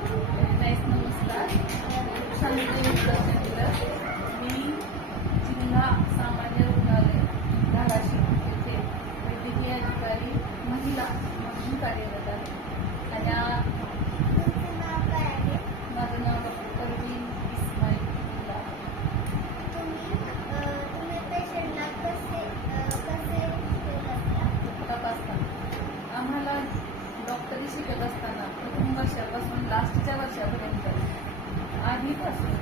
Nice नमस्कार. मी जिल्हा सामान्य रुग्णालय धाराशिव येथे वैद्यकीय अधिकारी महिला म्हणून कार्यरत आहे. आणि माझं नाव परवीन इस्माईल तपासता. आम्हाला डॉक्टरी शिकत असताना प्रथम वर्षापासून लास्टच्या वर्षापर्यंत आधीपासून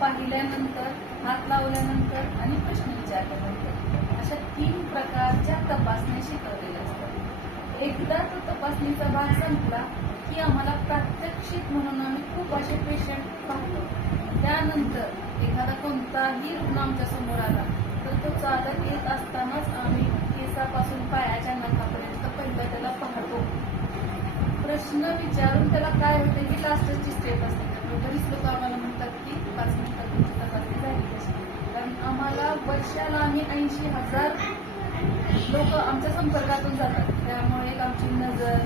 पाहिल्यानंतर हात लावल्यानंतर आणि प्रश्न विचारल्यानंतर अशा तीन प्रकारच्या तपासण्या शिकवलेल्या असतात. एकदा तो तपासणीचा भाग संपला की आम्हाला प्रात्यक्षिक म्हणून आम्ही खूप असे पेशंट पाहतो. त्यानंतर एखादा कोणताही रुग्ण आमच्यासमोर आला तर तो चालत येत असतानाच आम्ही केसापासून पायाच्या नखापर्यंत प्रश्न विचारून त्याला काय होते की लास्टची स्टेप असते. त्यामुळे बरीच लोक आम्हाला म्हणतात की पाच मिनिटात तुमची तपासणी झाली कशी कारण आम्हाला वर्षाला आम्ही ऐंशी हजार लोक आमच्या संपर्कातून जातात. त्यामुळे आमची नजर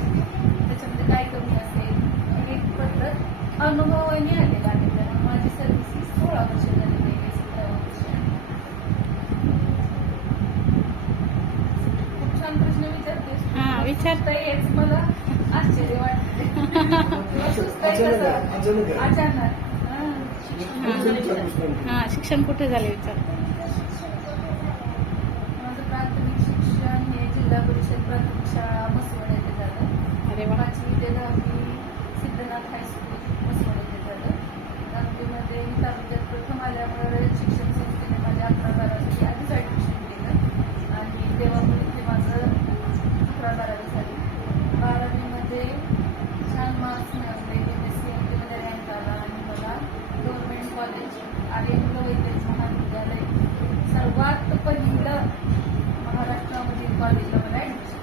त्याच्यामध्ये काय कमी असेल एक पद्धत अनुभवाने आलेला आहे. त्यामुळे माझी सर्व्हिसेस सोळा वर्ष झालेली आहे सतरा वर्ष खूप विचारते हा, विचार. तर हेच मला. आश्चर्य वाटते अचानक हा. हा. शिक्षण कुठे झाले? विचार? माझं प्राथमिक शिक्षण हे जिल्हा परिषद प्राथमिक शाळा मसवड येथे झालं. अरे ते दहावी सिद्धनाथ हायस्कूल महाविद्यालय सर्वात पहिलं महाराष्ट्रामधील कॉलेजला मला ॲडमिशन